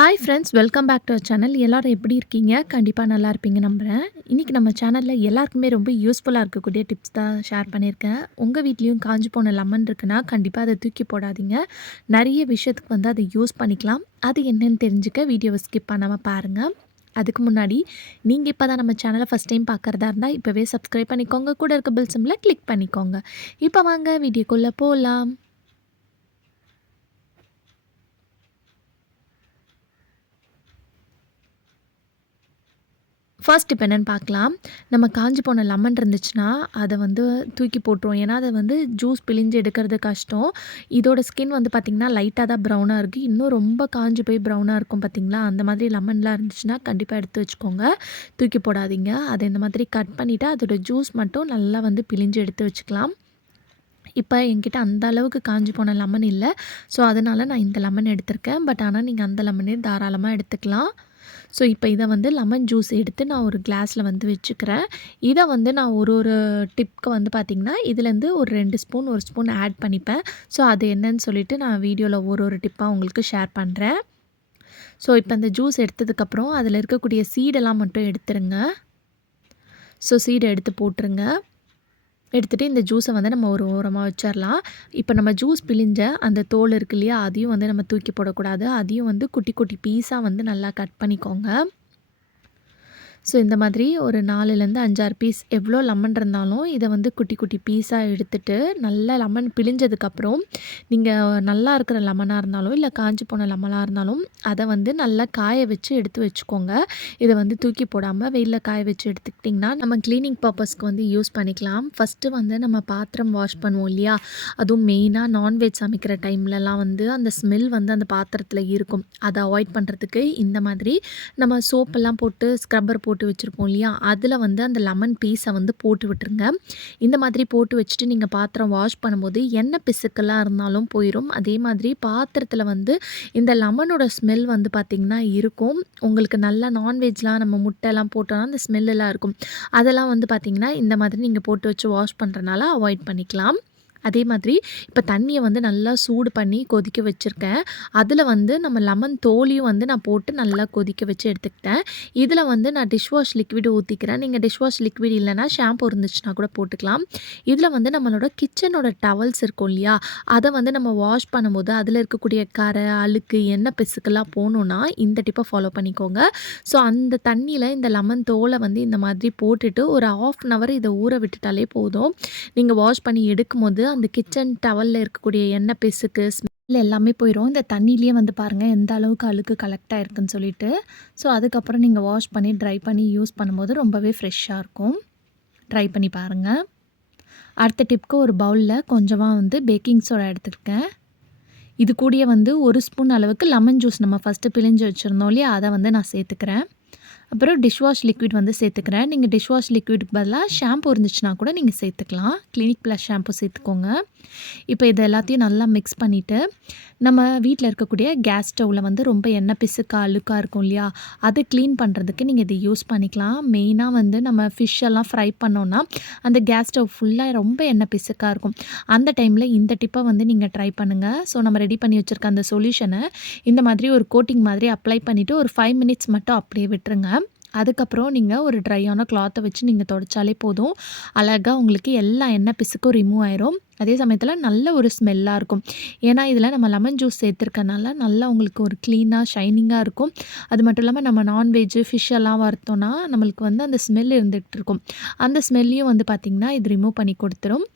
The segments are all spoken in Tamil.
Hi friends, welcome back to our channel. எல்லோரும் எப்படி இருக்கீங்க? கண்டிப்பாக நல்லா இருப்பீங்க நம்புகிறேன். இன்றைக்கி நம்ம சேனலில் எல்லாருக்குமே ரொம்ப யூஸ்ஃபுல்லாக இருக்கக்கூடிய டிப்ஸ் தான் ஷேர் பண்ணியிருக்கேன். உங்கள் வீட்லேயும் காஞ்சு போன லெமன் இருக்குன்னா கண்டிப்பாக அதை தூக்கி போடாதீங்க. நிறைய விஷயத்துக்கு வந்து அதை யூஸ் பண்ணிக்கலாம். அது என்னன்னு தெரிஞ்சுக்க வீடியோவை ஸ்கிப் பண்ணாமல் பாருங்கள். அதுக்கு முன்னாடி நீங்கள் இப்போ தான் நம்ம சேனலை ஃபஸ்ட் டைம் பார்க்குறதா இருந்தால் இப்போவே சப்ஸ்கிரைப் பண்ணிக்கோங்க. கூட இருக்க பெல் சிம்பிளை கிளிக் பண்ணிக்கோங்க. இப்போ வாங்க வீடியோக்குள்ளே போகலாம். ஃபர்ஸ்ட் இப்போ என்னென்னு பார்க்கலாம். நம்ம காஞ்சு போன லெமன் இருந்துச்சுன்னா அதை வந்து தூக்கி போட்டுருவோம். ஏன்னா அதை வந்து ஜூஸ் பிழிஞ்சு எடுக்கிறது கஷ்டம். இதோட ஸ்கின் வந்து பார்த்திங்கன்னா லைட்டாக தான் ப்ரௌனாக இருக்குது. இன்னும் ரொம்ப காஞ்சு போய் ப்ரௌனாக இருக்கும் பார்த்திங்களா? அந்த மாதிரி லெமன்லாம் இருந்துச்சுன்னா கண்டிப்பாக எடுத்து வச்சுக்கோங்க. தூக்கி போடாதீங்க. அதை இந்த மாதிரி கட் பண்ணிவிட்டு அதோட ஜூஸ் மட்டும் நல்லா வந்து பிழிஞ்சு எடுத்து வச்சுக்கலாம். இப்போ என்கிட்ட அந்த அளவுக்கு காஞ்சு போன லெமன் இல்லை. ஸோ அதனால் நான் இந்த லெமன் எடுத்திருக்கேன். பட் ஆனால் நீங்கள் அந்த லெமனே தாராளமாக எடுத்துக்கலாம். ஸோ இப்போ இதை வந்து லெமன் ஜூஸ் எடுத்து நான் ஒரு கிளாஸில் வந்து வச்சுக்கிறேன். இதை வந்து நான் ஒரு டிப்க்கு வந்து பார்த்திங்கன்னா இதுலேருந்து ஒரு 2 ஸ்பூன் 1 ஸ்பூன் ஆட் பண்ணிப்பேன். ஸோ அது என்னன்னு சொல்லிவிட்டு நான் வீடியோவில் ஒரு டிப்பாக உங்களுக்கு ஷேர் பண்ணுறேன். ஸோ இப்போ இந்த ஜூஸ் எடுத்ததுக்கப்புறம் அதில் இருக்கக்கூடிய சீடெல்லாம் மட்டும் எடுத்துருங்க. ஸோ சீடை எடுத்து போட்டுருங்க. எடுத்துகிட்டு இந்த ஜூஸை வந்து நம்ம ஒரு ஓரமாக வச்சிடலாம். இப்போ நம்ம ஜூஸ் பிழிஞ்ச அந்த தோல் இருக்கு இல்லையா, அதையும் வந்து நம்ம தூக்கி போடக்கூடாது. அதையும் வந்து குட்டி குட்டி பீஸாக வந்து நல்லா கட் பண்ணிக்கோங்க. ஸோ இந்த மாதிரி ஒரு 4லேருந்து 5-6 பீஸ் எவ்வளோ லெமன் இருந்தாலும் இதை வந்து குட்டி குட்டி பீஸாக எடுத்துகிட்டு நல்லா லெமன் பிழிஞ்சதுக்கப்புறம் நீங்கள் நல்லா இருக்கிற லெமனாக இருந்தாலும் இல்லை காஞ்சி போன லெமனாக இருந்தாலும் அதை வந்து நல்லா காய வச்சு எடுத்து வச்சுக்கோங்க. இதை வந்து தூக்கி போடாமல் வெயிலில் காய வச்சு எடுத்துக்கிட்டிங்கன்னா நம்ம க்ளீனிங் பர்பஸ்க்கு வந்து யூஸ் பண்ணிக்கலாம். ஃபஸ்ட்டு வந்து நம்ம பாத்திரம் வாஷ் பண்ணுவோம் இல்லையா, அதுவும் மெயினாக நான்வெஜ் சமைக்கிற டைம்லலாம் வந்து அந்த ஸ்மெல் வந்து அந்த பாத்திரத்தில் இருக்கும். அதை அவாய்ட் பண்ணுறதுக்கு இந்த மாதிரி நம்ம சோப்பெல்லாம் போட்டு ஸ்க்ரப்பர் போட்டு வச்சுருப்போம் இல்லையா, அதில் வந்து அந்த லெமன் பீஸை வந்து போட்டு விட்டுருங்க. இந்த மாதிரி போட்டு வச்சுட்டு நீங்கள் பாத்திரம் வாஷ் பண்ணும்போது எண்ணெய் பிசுக்கெல்லாம் இருந்தாலும் போயிடும். அதே மாதிரி பாத்திரத்தில் வந்து இந்த லெமனோட ஸ்மெல் வந்து பார்த்திங்கன்னா இருக்கும். உங்களுக்கு நல்லா நான்வெஜ்லாம் நம்ம முட்டைலாம் போட்டோன்னா அந்த ஸ்மெல்லாம் இருக்கும். அதெல்லாம் வந்து பார்த்திங்கன்னா இந்த மாதிரி நீங்கள் போட்டு வச்சு வாஷ் பண்ணுறனால அவாய்ட் பண்ணிக்கலாம். அதே மாதிரி இப்போ தண்ணியை வந்து நல்லா சூடு பண்ணி கொதிக்க வச்சுருக்கேன். அதில் வந்து நம்ம லெமன் தோலையும் வந்து நான் போட்டு நல்லா கொதிக்க வச்சு எடுத்துக்கிட்டேன். இதில் வந்து நான் டிஷ் வாஷ் லிக்விட் ஊற்றிக்கிறேன். நீங்கள் டிஷ் வாஷ் லிக்விட் இல்லைனா ஷாம்பு இருந்துச்சுன்னா கூட போட்டுக்கலாம். இதில் வந்து நம்மளோட கிச்சனோட டவல்ஸ் இருக்கும் இல்லையா, அதை வந்து நம்ம வாஷ் பண்ணும்போது அதில் இருக்கக்கூடிய கரை அழுக்கு எண்ணெய் பிசுக்கெல்லாம் போகணுன்னா இந்த டிப்பை ஃபாலோ பண்ணிக்கோங்க. ஸோ அந்த தண்ணியில் இந்த லெமன் தோலை வந்து இந்த மாதிரி போட்டுட்டு ஒரு 1/2 அன் ஹவர் இதை ஊற விட்டுட்டாலே போதும். நீங்கள் வாஷ் பண்ணி எடுக்கும்போது அந்த கிச்சன் டவலில் இருக்கக்கூடிய எண்ணெய் பிசுக்கு ஸ்மெல் எல்லாமே போயிடும். இந்த தண்ணியிலே வந்து பாருங்கள் எந்த அளவுக்கு அழுக்கு கலெக்ட் ஆகிருக்குன்னு சொல்லிட்டு. ஸோ அதுக்கப்புறம் நீங்கள் வாஷ் பண்ணி ட்ரை பண்ணி யூஸ் பண்ணும்போது ரொம்பவே ஃப்ரெஷ்ஷாக இருக்கும். ட்ரை பண்ணி பாருங்கள். அடுத்த டிப்க்கு ஒரு பவுலில் கொஞ்சமாக வந்து பேக்கிங் சோடா எடுத்துருக்கேன். இது கூடயே வந்து 1 ஸ்பூன் அளவுக்கு லெமன் ஜூஸ் நம்ம ஃபஸ்ட்டு பிழிஞ்சு வச்சுருந்தோம் இல்லையா, அதை வந்து நான் சேர்த்துக்கிறேன். அப்புறம் டிஷ் வாஷ் லிக்விட் வந்து சேர்த்துக்கிறேன். நீங்கள் டிஷ் வாஷ் லிக்விடுக்கு பதிலாக ஷாம்பு இருந்துச்சுன்னா கூட நீங்கள் சேர்த்துக்கலாம். கிளினிக் ப்ளஸ் ஷாம்பு சேர்த்துக்கோங்க. இப்போ இது எல்லாத்தையும் நல்லா மிக்ஸ் பண்ணிவிட்டு நம்ம வீட்டில் இருக்கக்கூடிய கேஸ் ஸ்டவ்வில் வந்து ரொம்ப எண்ணெய் பிசுக்கு அழுக்காக இருக்கும் இல்லையா, அதை க்ளீன் பண்ணுறதுக்கு நீங்கள் இதை யூஸ் பண்ணிக்கலாம். மெயினாக வந்து நம்ம ஃபிஷ் எல்லாம் ஃப்ரை பண்ணோன்னா அந்த கேஸ் ஸ்டவ் ஃபுல்லாக ரொம்ப எண்ணெய் பிசுக்காக இருக்கும். அந்த டைமில் இந்த டிப்பை வந்து நீங்கள் ட்ரை பண்ணுங்கள். ஸோ நம்ம ரெடி பண்ணி வச்சுருக்க அந்த சொல்யூஷனை இந்த மாதிரி ஒரு கோட்டிங் மாதிரி அப்ளை பண்ணிவிட்டு ஒரு 5 மினிட்ஸ் மட்டும் அப்படியே விட்டுருங்க. அதுக்கப்புறம் நீங்கள் ஒரு ட்ரையான கிளாத்தை வச்சு நீங்கள் துடைச்சாலே போதும். அழகாக உங்களுக்கு எல்லா எண்ணெய் பிசுக்கும் ரிமூவ் ஆயிரும். அதே சமயத்தில் நல்ல ஒரு ஸ்மெல்லாக இருக்கும். ஏன்னா இதில் நம்ம லெமன் ஜூஸ் சேர்த்துருக்கனால நல்லா உங்களுக்கு ஒரு க்ளீனாக ஷைனிங்காக இருக்கும். அது மட்டும் இல்லாமல் நம்ம நான்வெஜ்ஜு ஃபிஷ் எல்லாம் வறுத்தோன்னா நம்மளுக்கு வந்து அந்த ஸ்மெல் இருந்துகிட்டு இருக்கும். அந்த ஸ்மெல்லையும் வந்து பார்த்திங்கன்னா இது ரிமூவ் பண்ணி கொடுத்துரும்.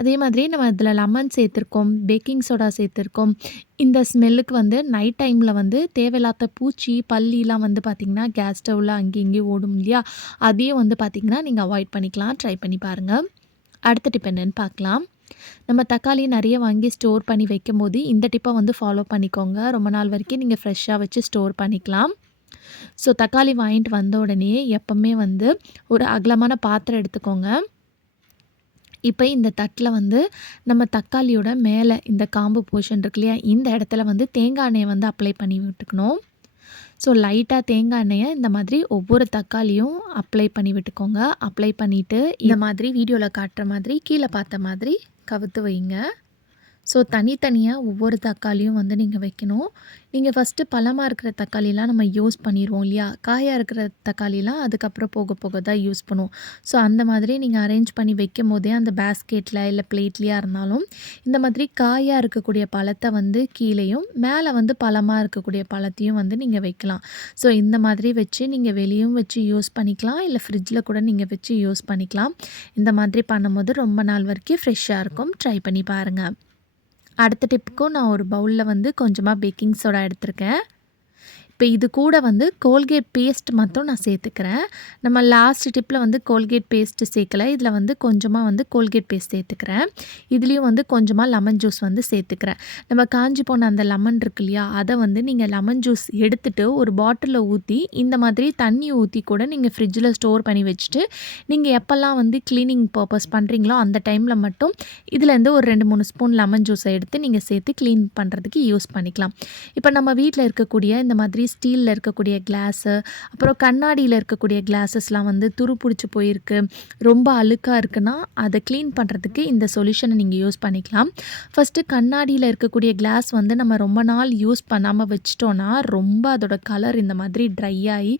அதே மாதிரி நம்ம இதில் லெமன் சேர்த்துருக்கோம், பேக்கிங் சோடா சேர்த்துருக்கோம். இந்த ஸ்மெல்லுக்கு வந்து நைட் டைமில் வந்து தேவையில்லாத பூச்சி பல்லிலாம் வந்து பார்த்திங்கன்னா கேஸ் ஸ்டவ்வில் அங்கேயும் இங்கேயும் ஓடும் இல்லையா, அதையும் வந்து பார்த்திங்கன்னா நீங்கள் அவாய்ட் பண்ணிக்கலாம். ட்ரை பண்ணி பாருங்கள். அடுத்த டிப் என்னென்னு பார்க்கலாம். நம்ம தக்காளி நிறைய வாங்கி ஸ்டோர் பண்ணி வைக்கும்போது இந்த டிப்பை வந்து ஃபாலோ பண்ணிக்கோங்க. ரொம்ப நாள் வரைக்கும் நீங்கள் ஃப்ரெஷ்ஷாக வச்சு ஸ்டோர் பண்ணிக்கலாம். ஸோ தக்காளி வாங்கிட்டு வந்த உடனே எப்போவுமே வந்து ஒரு அகலமான பாத்திரம் எடுத்துக்கோங்க. இப்போ இந்த தட்டில் வந்து நம்ம தக்காளியோட மேலே இந்த காம்பு போர்ஷன் இருக்கு இல்லையா, இந்த இடத்துல வந்து தேங்காய் எண்ணெயை வந்து அப்ளை பண்ணி விட்டுக்கணும். ஸோ லைட்டாக தேங்காய் எண்ணெயை இந்த மாதிரி ஒவ்வொரு தக்காளியும் அப்ளை பண்ணி விட்டுக்கோங்க. அப்ளை பண்ணிவிட்டு இந்த மாதிரி வீடியோவில் காட்டுற மாதிரி கீழே பார்த்த மாதிரி கவுத்து வைங்க. ஸோ தனித்தனியா ஒவ்வொரு தக்காளியும் வந்து நீங்க வைக்கணும். நீங்க ஃபஸ்ட்டு பழமா இருக்கிற தக்காளிலாம் நம்ம யூஸ் பண்ணிருவோம் இல்லையா? காயா இருக்கிற தக்காளிலாம் அதுக்கப்புறம் போக போக தான் யூஸ் பண்ணுவோம். ஸோ அந்த மாதிரி நீங்க அரேஞ்ச் பண்ணி வைக்கும்போதே அந்த பேஸ்கெட்ல இல்ல பிளேட்லயா இருந்தாலும், இந்த மாதிரி காயா இருக்கக்கூடிய பழத்த வந்து கீழேயும், மேல வந்து பழமா இருக்கக்கூடிய பழத்தையும் வந்து நீங்க வைக்கலாம். ஸோ இந்த மாதிரி வச்சு நீங்க வெளியவும் வச்சு யூஸ் பண்ணிக்கலாம். இல்ல ஃப்ரிட்ஜ்ல கூட நீங்க வச்சு யூஸ் பண்ணிக்கலாம். இந்த மாதிரி பண்ணும்போது ரொம்ப நாள் வரைக்கும் ஃப்ரெஷ்ஷா இருக்கும். ட்ரை பண்ணி பாருங்க. அடுத்த டிப்புக்கும் நான் ஒரு பவுல்ல வந்து கொஞ்சமா பேக்கிங் சோடா எடுத்திருக்கேன். இப்போ இது கூட வந்து கோல்கேட் பேஸ்ட் மட்டும் நான் சேர்த்துக்கிறேன். நம்ம லாஸ்ட் டிப்பில் வந்து கோல்கேட் பேஸ்ட்டு சேர்க்கல. இதில் வந்து கொஞ்சமாக வந்து கோல்கேட் பேஸ்ட் சேர்த்துக்கிறேன். இதுலேயும் வந்து கொஞ்சமாக லெமன் ஜூஸ் வந்து சேர்த்துக்கிறேன். நம்ம காஞ்சி போன அந்த லெமன் இருக்கு இல்லையா, அதை வந்து நீங்கள் லெமன் ஜூஸ் எடுத்துகிட்டு ஒரு பாட்டிலில் ஊற்றி இந்த மாதிரி தண்ணி ஊற்றி கூட நீங்கள் ஃப்ரிட்ஜில் ஸ்டோர் பண்ணி வச்சுட்டு நீங்கள் எப்போல்லாம் வந்து க்ளீனிங் பர்பஸ் பண்ணுறீங்களோ அந்த டைமில் மட்டும் இதுலேருந்து ஒரு 2-3 ஸ்பூன் லெமன் ஜூஸை எடுத்து நீங்கள் சேர்த்து க்ளீன் பண்ணுறதுக்கு யூஸ் பண்ணிக்கலாம். இப்போ நம்ம வீட்டில் இருக்கக்கூடிய இந்த மாதிரி ஸ்டீலில் இருக்கக்கூடிய கிளாஸு, அப்புறம் கண்ணாடியில் இருக்கக்கூடிய கிளாஸஸ்லாம் வந்து துரு பிடிச்சி போயிருக்கு, ரொம்ப அழுக்காக இருக்குன்னா அதை க்ளீன் பண்ணுறதுக்கு இந்த சொல்யூஷனை நீங்கள் யூஸ் பண்ணிக்கலாம். ஃபஸ்ட்டு கண்ணாடியில் இருக்கக்கூடிய கிளாஸ் வந்து நம்ம ரொம்ப நாள் யூஸ் பண்ணாமல் வச்சிட்டோன்னா ரொம்ப அதோட கலர் இந்த மாதிரி ட்ரை ஆகி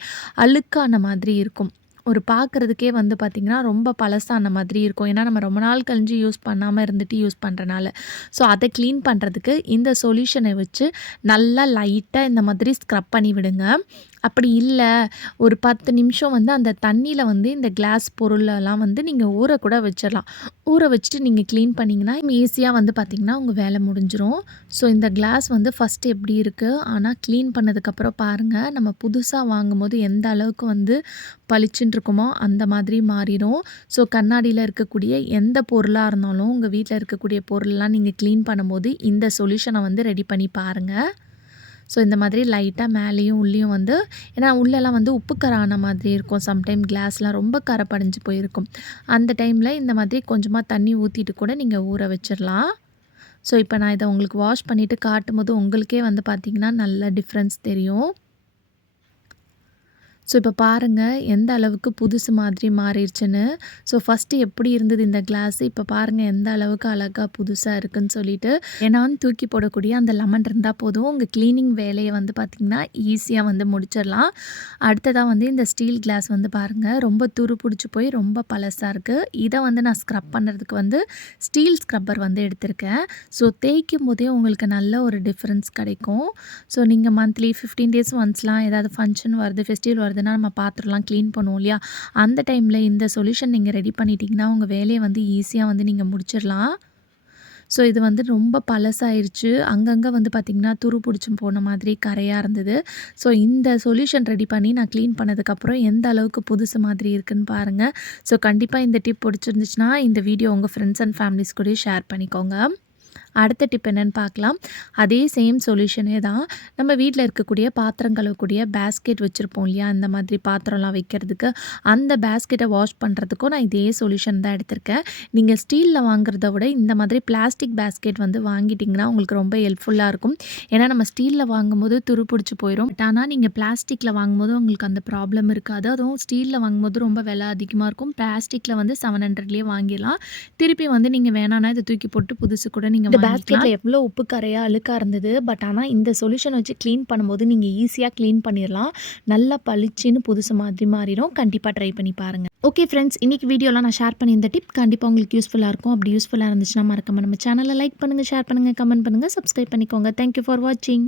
அழுக்கான மாதிரி இருக்கும். ஒரு பார்க்குறதுக்கே வந்து பார்த்திங்கன்னா ரொம்ப பழசான மாதிரி இருக்கும். ஏன்னா நம்ம ரொம்ப நாள் கழிஞ்சு யூஸ் பண்ணாமல் இருந்துட்டு யூஸ் பண்ணுறனால. ஸோ அதை க்ளீன் பண்ணுறதுக்கு இந்த சொல்யூஷனை வச்சு நல்லா லைட்டாக இந்த மாதிரி ஸ்க்ரப் பண்ணி விடுங்க. அப்படி இல்லை ஒரு 10 நிமிஷம் வந்து அந்த தண்ணியில் வந்து இந்த கிளாஸ் பொருளெல்லாம் வந்து நீங்கள் ஊற கூட வச்சிடலாம். ஊற வச்சுட்டு நீங்கள் க்ளீன் பண்ணிங்கன்னா ஈஸியாக வந்து பார்த்திங்கன்னா உங்கள் வேலை முடிஞ்சிடும். ஸோ இந்த கிளாஸ் வந்து ஃபஸ்ட்டு எப்படி இருக்குது, ஆனால் க்ளீன் பண்ணதுக்கப்புறம் பாருங்கள், நம்ம புதுசாக வாங்கும்போது எந்த அளவுக்கு வந்து பளிச்சுன்னு இருக்குமோ அந்த மாதிரி மாறிடும். ஸோ கண்ணாடியில் இருக்கக்கூடிய எந்த பொருளாக இருந்தாலும் உங்கள் வீட்டில் இருக்கக்கூடிய பொருள்லாம் நீங்கள் க்ளீன் பண்ணும்போது இந்த சொல்யூஷனை வந்து ரெடி பண்ணி பாருங்கள். ஸோ இந்த மாதிரி லைட்டாக மேலேயும் உள்ளேயும் வந்து, ஏன்னா உள்ளெல்லாம் வந்து உப்பு கரை ஆன மாதிரி இருக்கும். சம்டைம் கிளாஸ்லாம் ரொம்ப கரை படிஞ்சு போயிருக்கும். அந்த டைமில் இந்த மாதிரி கொஞ்சமாக தண்ணி ஊற்றிட்டு கூட நீங்கள் ஊற வச்சிடலாம். ஸோ இப்போ நான் இதை உங்களுக்கு வாஷ் பண்ணிவிட்டு காட்டும்போது உங்களுக்கே வந்து பார்த்திங்கன்னா நல்ல டிஃப்ரென்ஸ் தெரியும். ஸோ இப்போ பாருங்கள் எந்த அளவுக்கு புதுசு மாதிரி மாறிடுச்சுன்னு. ஸோ ஃபஸ்ட்டு எப்படி இருந்தது இந்த கிளாஸு, இப்போ பாருங்கள் எந்த அளவுக்கு அழகாக புதுசாக இருக்குதுன்னு சொல்லிட்டு. ஏன்னான்னு தூக்கி போடக்கூடிய அந்த லெமன் இருந்தால் போதும், உங்கள் க்ளீனிங் வேலையை வந்து பார்த்திங்கன்னா ஈஸியாக வந்து முடிச்சிடலாம். அடுத்ததாக வந்து இந்த ஸ்டீல் கிளாஸ் வந்து பாருங்கள் ரொம்ப துரு பிடிச்சி போய் ரொம்ப பழசாக இருக்குது. இதை வந்து நான் ஸ்க்ரப் பண்ணுறதுக்கு வந்து ஸ்டீல் ஸ்க்ரப்பர் வந்து எடுத்திருக்கேன். ஸோ தேய்க்கும் போதே உங்களுக்கு நல்ல ஒரு டிஃப்ரென்ஸ் கிடைக்கும். ஸோ நீங்கள் மந்த்லி 15 டேஸ் ஒன்ஸ்லாம் ஏதாவது ஃபங்க்ஷன் வருது, ஃபெஸ்டிவல் வருது, நம்ம பாத்திரம்லாம் க்ளீன் பண்ணுவோம் இல்லையா, அந்த டைமில் இந்த சொல்யூஷன் நீங்கள் ரெடி பண்ணிட்டீங்கன்னா உங்கள் வேலையை வந்து ஈஸியாக வந்து நீங்கள் முடிச்சிடலாம். ஸோ இது வந்து ரொம்ப பழசாயிருச்சு, அங்கங்கே வந்து பார்த்திங்கன்னா துரு பிடிச்சி போன மாதிரி கரையாக இருந்தது. ஸோ இந்த சொல்யூஷன் ரெடி பண்ணி நான் க்ளீன் பண்ணதுக்கப்புறம் எந்த அளவுக்கு புதுசு மாதிரி இருக்குதுன்னு பாருங்கள். ஸோ கண்டிப்பாக இந்த டிப் பிடிச்சிருந்துச்சுன்னா இந்த வீடியோ உங்கள் ஃப்ரெண்ட்ஸ் அண்ட் ஃபேமிலிஸ் கூட ஷேர் பண்ணிக்கோங்க. அடுத்த டிப் என்னென்னு பார்க்கலாம். அதே சேம் சொல்யூஷனே தான். நம்ம வீட்டில் இருக்கக்கூடிய பாத்திரம் கழுவக்கூடிய பேஸ்கெட் வச்சுருப்போம் இல்லையா, இந்த மாதிரி பாத்திரம்லாம் வைக்கிறதுக்கு, அந்த பேஸ்கெட்டை வாஷ் பண்ணுறதுக்கும் நான் இதே சொல்யூஷன் தான் எடுத்திருக்கேன். நீங்கள் ஸ்டீலில் வாங்குறத விட இந்த மாதிரி பிளாஸ்டிக் பேஸ்கெட் வந்து வாங்கிட்டிங்கன்னா உங்களுக்கு ரொம்ப ஹெல்ப்ஃபுல்லாக இருக்கும். ஏன்னா நம்ம ஸ்டீலில் வாங்கும்போது துரு பிடிச்சி போயிடும். பட் ஆனால் நீங்கள் பிளாஸ்டிக்கில் வாங்கும்போது உங்களுக்கு அந்த ப்ராப்ளம் இருக்காது. அதுவும் ஸ்டீலில் வாங்கும்போது ரொம்ப விலை அதிகமாக இருக்கும். பிளாஸ்டிக்கில் வந்து 700லேயே வாங்கிடலாம். திருப்பி வந்து நீங்கள் வேணான்னா இதை தூக்கி போட்டு புதுசு கூட நீங்கள் பேஸ்கெட்டில் எவ்வளோ உப்பு கரையாக அழுக்காக இருந்தது. பட் ஆனால் இந்த சொல்யூஷன் வச்சு க்ளீன் பண்ணும்போது நீங்கள் ஈஸியாக க்ளீன் பண்ணிடலாம். நல்லா பளிச்சுன்னு புதுசு மாதிரி மாறிடும். கண்டிப்பாக ட்ரை பண்ணி பாருங்கள். ஓகே ஃப்ரெண்ட்ஸ், இன்றைக்கி வீடியோவில் நான் ஷேர் பண்ணி இந்த டிப் கண்டிப்பாக உங்களுக்கு யூஸ்ஃபுல்லாக இருக்கும். அப்படி யூஸ்ஃபுல்லாக இருந்துச்சுன்னா மறக்காம நம்ம சேனலை லைக் பண்ணுங்கள், ஷேர் பண்ணுங்கள், கமெண்ட் பண்ணுங்கள், சப்ஸ்கிரைப் பண்ணிக்கோங்க. தேங்க்யூ ஃபார் வாட்சிங்.